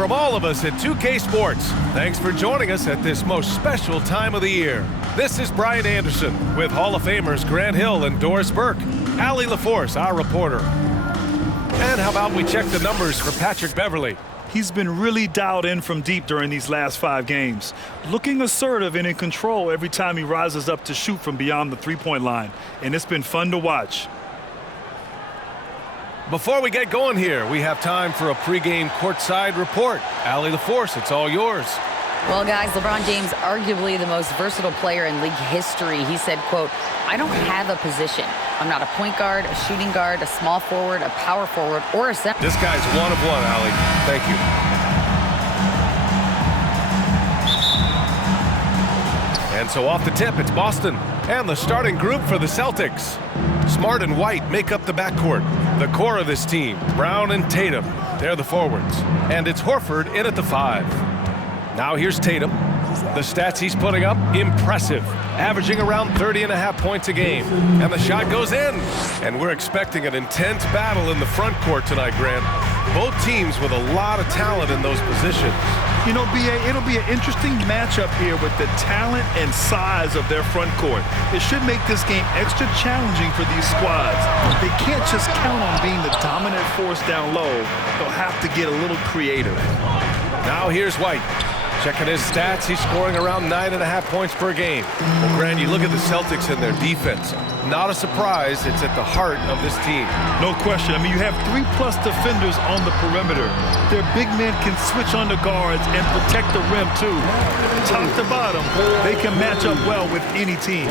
from all of us at 2K Sports, thanks for joining us at this most special time of the year. This is Brian Anderson with Hall of Famers Grant Hill and Doris Burke, Allie LaForce, our reporter. And how about we check the numbers for Patrick Beverley? He's been really dialed in from deep during these last 5 games, looking assertive and in control every time he rises up to shoot from beyond the three-point line, and it's been fun to watch. Before we get going here, we have time for a pregame courtside report. Allie LaForce, it's all yours. Well, guys, LeBron James, arguably the most versatile player in league history. He said, quote, "I don't have a position. I'm not a point guard, a shooting guard, a small forward, a power forward, or a center." This guy's one of one, Allie. Thank you. And so off the tip, it's Boston. And the starting group for the Celtics. Smart and White make up the backcourt. The core of this team, Brown and Tatum, they're the forwards. And it's Horford in at the 5. Now here's Tatum. The stats he's putting up, impressive. Averaging around 30.5 points a game. And the shot goes in. And we're expecting an intense battle in the front court tonight, Grant. Both teams with a lot of talent in those positions. You know, B.A., it'll be an interesting matchup here with the talent and size of their front court. It should make this game extra challenging for these squads. They can't just count on being the dominant force down low. They'll have to get a little creative. Now here's White. Checking his stats, he's scoring around 9.5 points per game. Well, Grant, you look at the Celtics and their defense. Not a surprise, it's at the heart of this team. No question. I mean, you have 3+ defenders on the perimeter. Their big men can switch on the guards and protect the rim, too. Top to bottom, they can match up well with any team.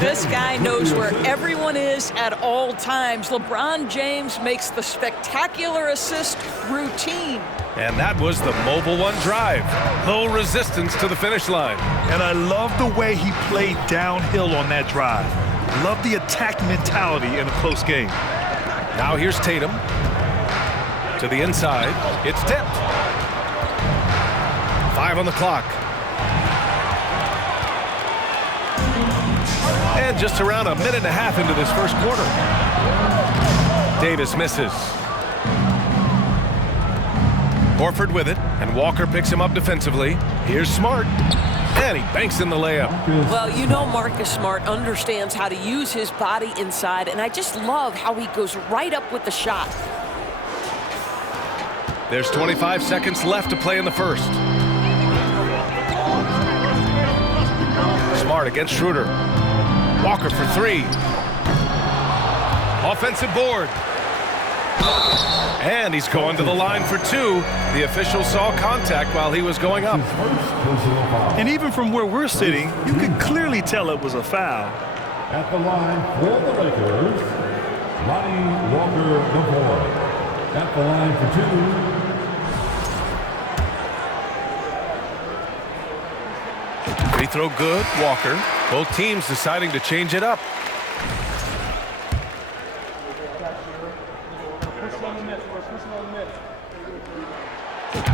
This guy knows where everyone is at all times. LeBron James makes the spectacular assist routine. And that was the mobile one drive. Low resistance to the finish line. And I love the way he played downhill on that drive. Love the attack mentality in a close game. Now here's Tatum. To the inside. It's tipped. 5 on the clock. And just around a minute and a half into this first quarter. Davis misses. Horford with it, and Walker picks him up defensively. Here's Smart, and he banks in the layup. Well, you know Marcus Smart understands how to use his body inside, and I just love how he goes right up with the shot. There's 25 seconds left to play in the first. Smart against Schroeder. Walker for 3. Offensive board. And he's going to the line for 2. The official saw contact while he was going up. And even from where we're sitting, you could clearly tell it was a foul. At the line for the Lakers, Lonnie Walker IV. At the line for 2. Free throw good, Walker. Both teams deciding to change it up.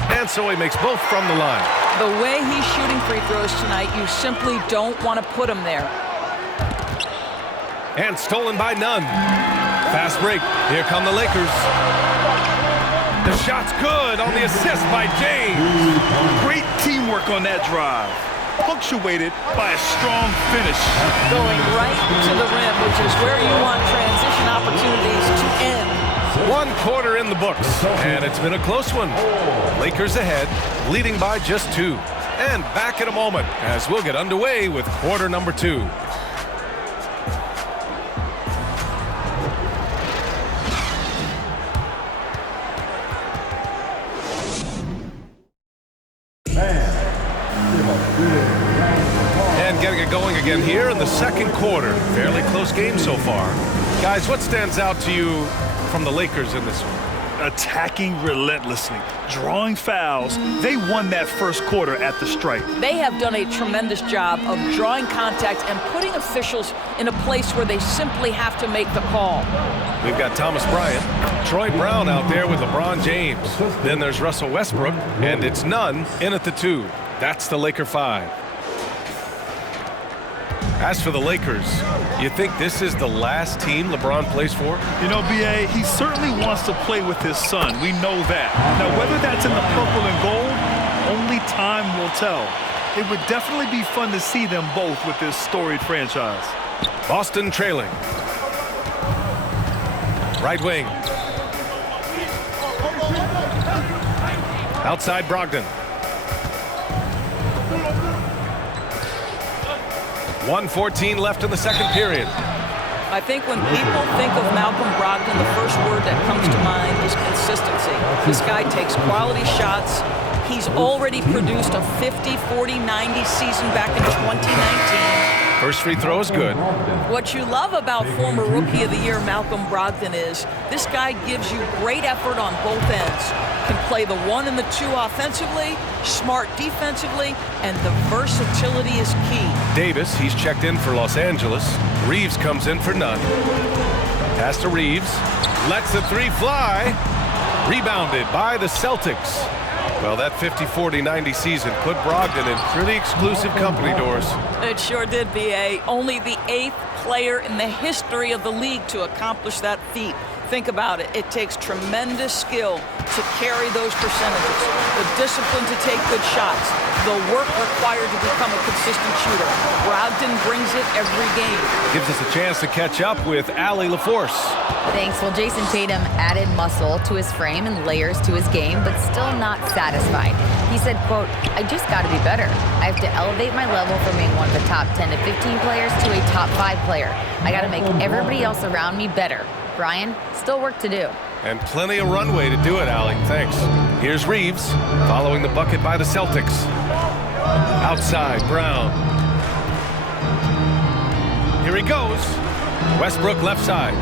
And so he makes both from the line. The way he's shooting free throws tonight, you simply don't want to put him there. And stolen by none. Fast break. Here come the Lakers. The shot's good on the assist by James. Great teamwork on that drive. Punctuated by a strong finish. Going right to the rim, which is where you want transition opportunities to end. 1 quarter in the books, and it's been a close one. Lakers ahead, leading by just 2. And back in a moment as we'll get underway with quarter number 2. And getting it going again here in the second quarter. Fairly close game so far. Guys, what stands out to you from the Lakers in this one? Attacking relentlessly, drawing fouls. They won that first quarter at the stripe. They have done a tremendous job of drawing contact and putting officials in a place where they simply have to make the call. We've got Thomas Bryant, Troy Brown out there with LeBron James. Then there's Russell Westbrook, and it's Nunn in at the 2. That's the Laker 5. As for the Lakers, you think this is the last team LeBron plays for? You know, B.A., he certainly wants to play with his son. We know that. Now, whether that's in the purple and gold, only time will tell. It would definitely be fun to see them both with this storied franchise. Boston trailing. Right wing. Outside Brogdon. 1:14 left in the second period. I think when people think of Malcolm Brogdon, the first word that comes to mind is consistency. This guy takes quality shots. He's already produced a 50, 40, 90 season back in 2019. First free throw is good. What you love about former Rookie of the Year Malcolm Brogdon is this guy gives you great effort on both ends. Can play the 1 and the 2 offensively, smart defensively, and the versatility is key. Davis, he's checked in for Los Angeles. Reeves comes in for none. Pass to Reeves. Lets the three fly. Rebounded by the Celtics. Well, that 50, 40, 90 season put Brogdon in pretty exclusive company, Doris. It sure did, B.A. Only the 8th player in the history of the league to accomplish that feat. Think about it. It takes tremendous skill to carry those percentages, the discipline to take good shots, the work required to become a consistent shooter. Brogdon brings it every game. Gives us a chance to catch up with Allie LaForce. Thanks. Well, Jason Tatum added muscle to his frame and layers to his game, but still not satisfied. He said, quote, "I just got to be better. I have to elevate my level from being one of the top 10 to 15 players to a top 5 player. I got to make everybody else around me better." Brian, still work to do. And plenty of runway to do it, Allie. Thanks. Here's Reeves, following the bucket by the Celtics. Outside, Brown. Here he goes. Westbrook left side.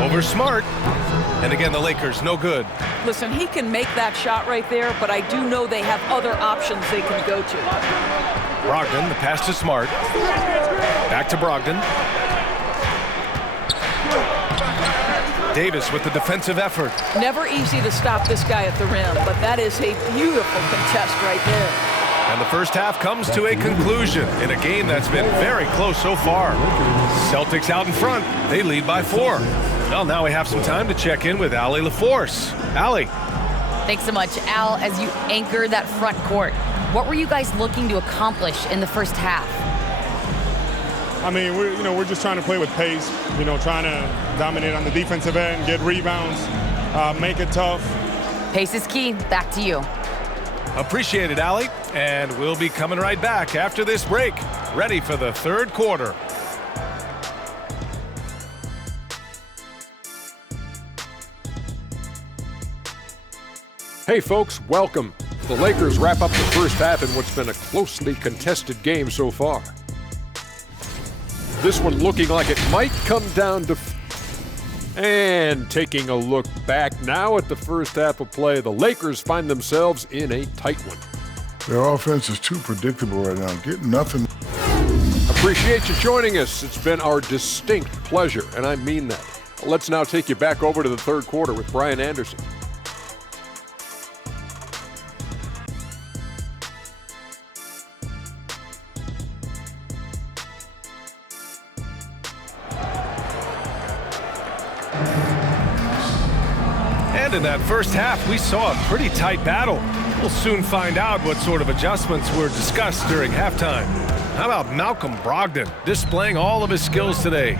Over Smart. And again, the Lakers, no good. Listen, he can make that shot right there, but I do know they have other options they can go to. Brogdon, the pass to Smart. Back to Brogdon. Davis with the defensive effort. Never easy to stop this guy at the rim, but that is a beautiful contest right there. And the first half comes to a conclusion in a game that's been very close so far. Celtics out in front. They lead by 4. Well, now we have some time to check in with Allie LaForce. Allie. Thanks so much, Al. As you anchor that front court, what were you guys looking to accomplish in the first half? I mean, we're just trying to play with pace, trying to dominate on the defensive end, get rebounds, make it tough. Pace is key. Back to you. Appreciate it, Allie. And we'll be coming right back after this break, ready for the third quarter. Hey folks, welcome. The Lakers wrap up the first half in what's been a closely contested game so far. This one looking like it might come down to... And taking a look back now at the first half of play, the Lakers find themselves in a tight one. Their offense is too predictable right now. Getting nothing. Appreciate you joining us. It's been our distinct pleasure, and I mean that. Let's now take you back over to the third quarter with Brian Anderson. And in that first half, we saw a pretty tight battle. We'll soon find out what sort of adjustments were discussed during halftime. How about Malcolm Brogdon displaying all of his skills today?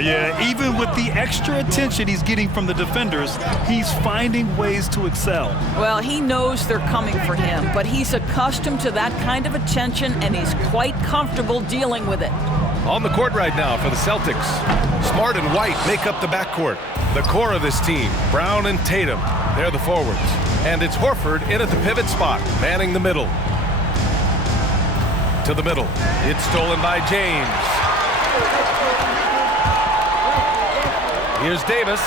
Yeah, even with the extra attention he's getting from the defenders, he's finding ways to excel. Well, he knows they're coming for him, but he's accustomed to that kind of attention, and he's quite comfortable dealing with it. On the court right now for the Celtics. Smart and White make up the backcourt. The core of this team, Brown and Tatum, they're the forwards. And it's Horford in at the pivot spot, manning the middle. To the middle. It's stolen by James. Here's Davis.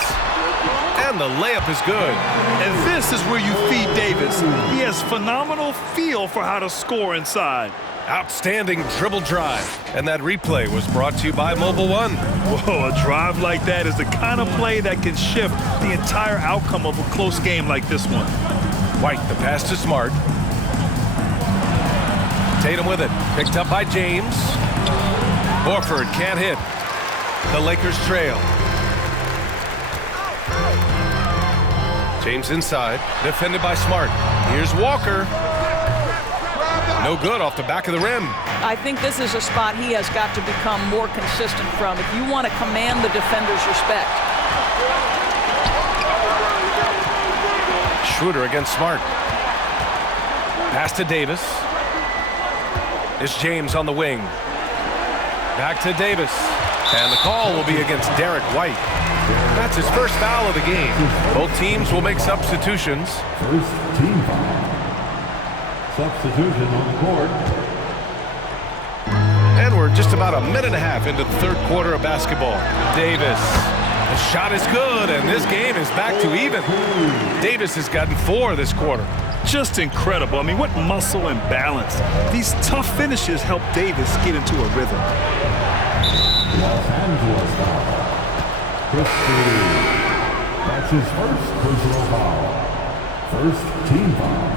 And the layup is good. And this is where you feed Davis. He has phenomenal feel for how to score inside. Outstanding dribble drive. And that replay was brought to you by Mobile One. Whoa, a drive like that is the kind of play that can shift the entire outcome of a close game like this one. White, the pass to Smart. Tatum with it. Picked up by James. Horford can't hit. The Lakers trail. James inside, defended by Smart. Here's Walker. No good off the back of the rim. I think this is a spot he has got to become more consistent from if you want to command the defender's respect. Schroeder against Smart. Pass to Davis. It's James on the wing. Back to Davis. And the call will be against Derek White. That's his first foul of the game. Both teams will make substitutions. First team foul. Substitution on the court. And we're just about a minute and a half into the third quarter of basketball. Davis. The shot is good, and this game is back to even. Davis has gotten 4 this quarter. Just incredible. I mean, what muscle and balance. These tough finishes help Davis get into a rhythm. Los Angeles foul. Christie. That's his first personal foul. First team foul.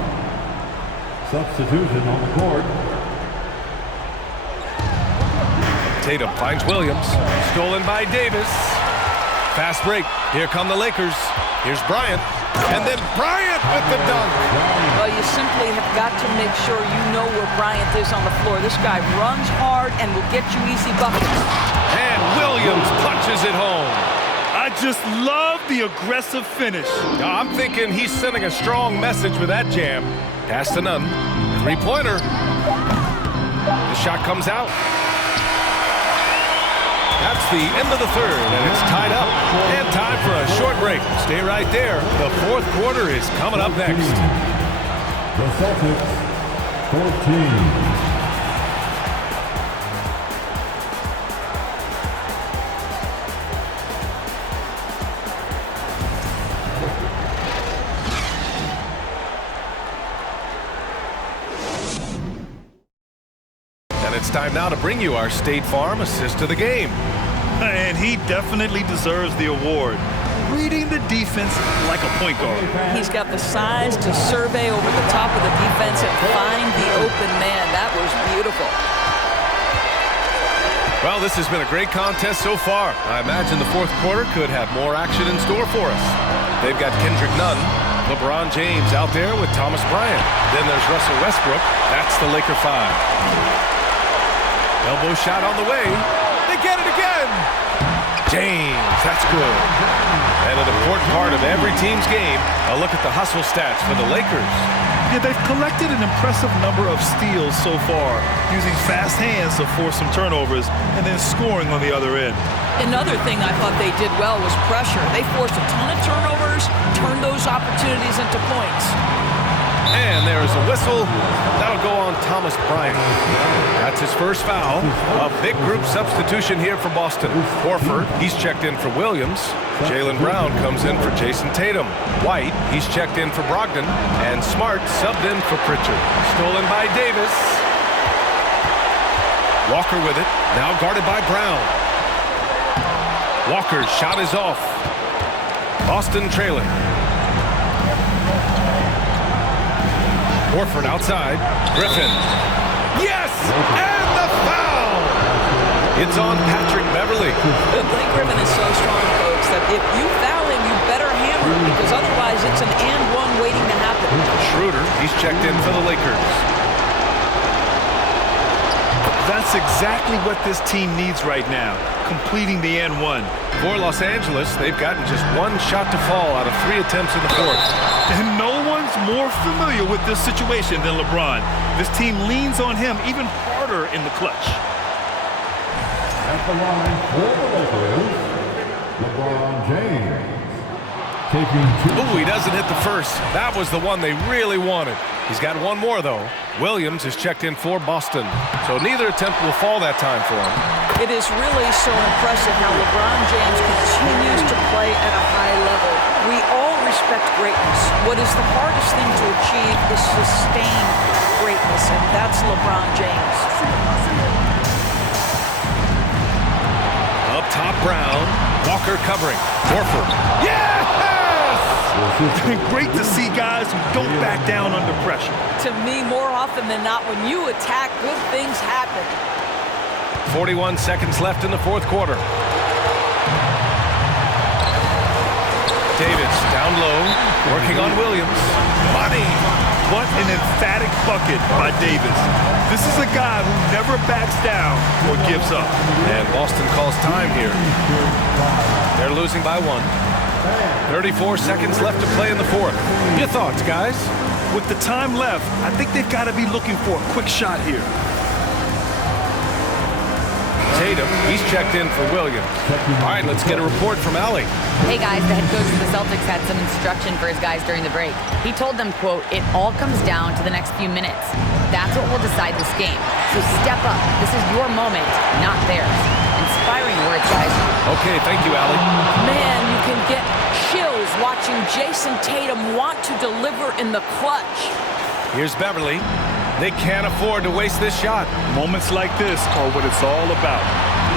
Substitution on the court. Tatum finds Williams. Stolen by Davis. Fast break. Here come the Lakers. Here's Bryant. And then Bryant with the dunk. Well, you simply have got to make sure you know where Bryant is on the floor. This guy runs hard and will get you easy buckets. And Williams punches it home. I just love the aggressive finish. I'm thinking he's sending a strong message with that jam. Pass to none. Three-pointer. The shot comes out. That's the end of the third, and it's tied up. And time for a short break. Stay right there. The fourth quarter is coming up next. The Celtics, 14. It's time now to bring you our State Farm assist of the game. And he definitely deserves the award. Reading the defense like a point guard. He's got the size to survey over the top of the defense and find the open man. That was beautiful. Well, this has been a great contest so far. I imagine the fourth quarter could have more action in store for us. They've got Kendrick Nunn, LeBron James out there with Thomas Bryant. Then there's Russell Westbrook. That's the Laker 5. Elbow shot on the way. They get it again. James, that's good. And an important part of every team's game, a look at the hustle stats for the Lakers. Yeah, they've collected an impressive number of steals so far, using fast hands to force some turnovers and then scoring on the other end. Another thing I thought they did well was pressure. They forced a ton of turnovers, turned those opportunities into points. And there is a whistle. That'll go on Thomas Bryant. That's his first foul. A big group substitution here for Boston. Horford, he's checked in for Williams. Jaylen Brown comes in for Jason Tatum. White, he's checked in for Brogdon. And Smart subbed in for Pritchard. Stolen by Davis. Walker with it. Now guarded by Brown. Walker's shot is off. Boston trailing. Horford outside. Griffin. Yes! And the foul! It's on Patrick Beverley. Blake Griffin is so strong, folks, that if you foul him, you better hammer him, because otherwise it's an and one waiting to happen. Schroeder, he's checked in for the Lakers. That's exactly what this team needs right now, completing the and one. For Los Angeles, they've gotten just one shot to fall out of 3 attempts in the fourth. And no one's more familiar with this situation than LeBron. This team leans on him even harder in the clutch. At the line for the Lakers, LeBron James. Taking 2. Ooh, he doesn't hit the first. That was the one they really wanted. He's got one more, though. Williams is checked in for Boston. So neither attempt will fall that time for him. It is really so impressive how LeBron James continues to play at a high level. We all respect greatness. What is the hardest thing to achieve is sustained greatness, and that's LeBron James. Up top, Brown. Walker covering. Horford. Yes! Great to see guys who don't back down under pressure. To me, more often than not, when you attack, good things happen. 41 seconds left in the fourth quarter. Davis down low, working on Williams. Money! What an emphatic bucket by Davis. This is a guy who never backs down or gives up. And Boston calls time here. They're losing by 1. 34 seconds left to play in the fourth. Your thoughts, guys? With the time left, I think they've got to be looking for a quick shot here. Tatum, he's checked in for Williams. All right, let's get a report from Allie. Hey guys, the head coach of the Celtics had some instruction for his guys during the break. He told them, quote, "It all comes down to the next few minutes. That's what will decide this game. So step up. This is your moment, not theirs." Inspiring words, guys. Okay, thank you, Allie. Man, you can get chills watching Jason Tatum want to deliver in the clutch. Here's Beverly. They can't afford to waste this shot. Moments like this are what it's all about.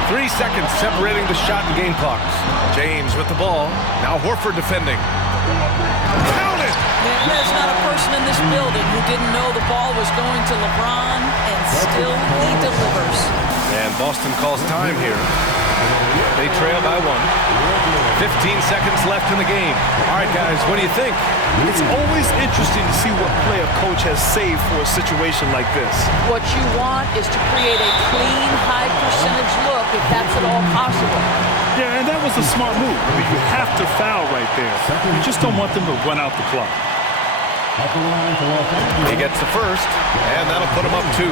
3 seconds separating the shot and game clocks. James with the ball. Now Horford defending. Count it! Man, there's not a person in this building who didn't know the ball was going to LeBron, and still he delivers. And Boston calls time here. They trail by 1. 15 seconds left in the game. All right, guys, what do you think? It's always interesting to see what play a coach has saved for a situation like this. What you want is to create a clean, high-percentage look if that's at all possible. Yeah, and that was a smart move. I mean, you have to foul right there. You just don't want them to run out the clock. He gets the first, and that'll put him up 2.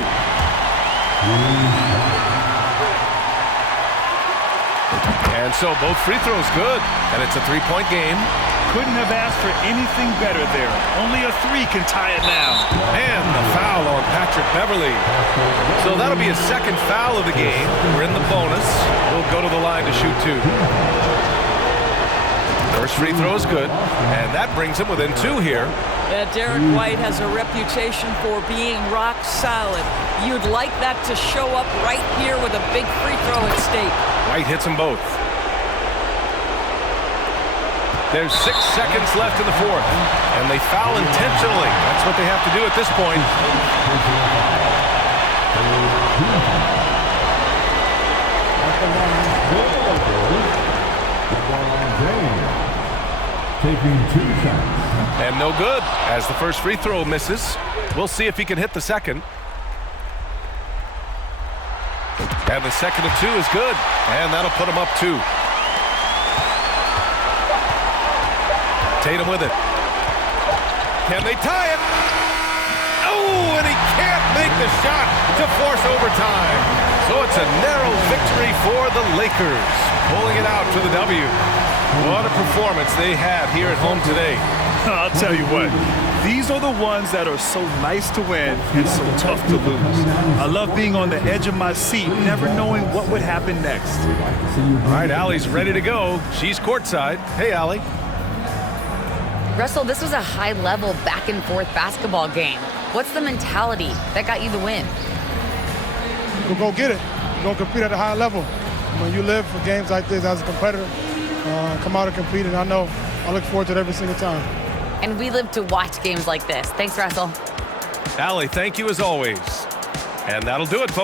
And so both free throws good, and it's a 3-point game. Couldn't have asked for anything better there. Only a 3 can tie it now. And the foul on Patrick Beverly. So that'll be a second foul of the game. We're in the bonus. We'll go to the line to shoot 2. First free throw is good, and that brings him within 2 here. Yeah, Derek White has a reputation for being rock solid. You'd like that to show up right here with a big free throw at stake. White hits them both. There's 6 seconds left in the fourth, and they foul intentionally. That's what they have to do at this point. Taking 2 shots. And no good, as the first free throw misses. We'll see if he can hit the second. And the second of 2 is good, and that'll put him up 2. Tatum with it. Can they tie it? Oh, and he can't make the shot to force overtime. So it's a narrow victory for the Lakers, pulling it out for the W. What a performance they had here at home today. I'll tell you what, these are the ones that are so nice to win and so tough to lose. I love being on the edge of my seat, never knowing what would happen next. All right, Allie's ready to go. She's courtside. Hey, Allie. Russell, this was a high-level back-and-forth basketball game. What's the mentality that got you the win? We'll go get it. We're going to compete at a high level. When you live for games like this as a competitor, come out and compete, and I look forward to it every single time. And we live to watch games like this. Thanks, Russell. Allie, thank you as always. And that'll do it, folks.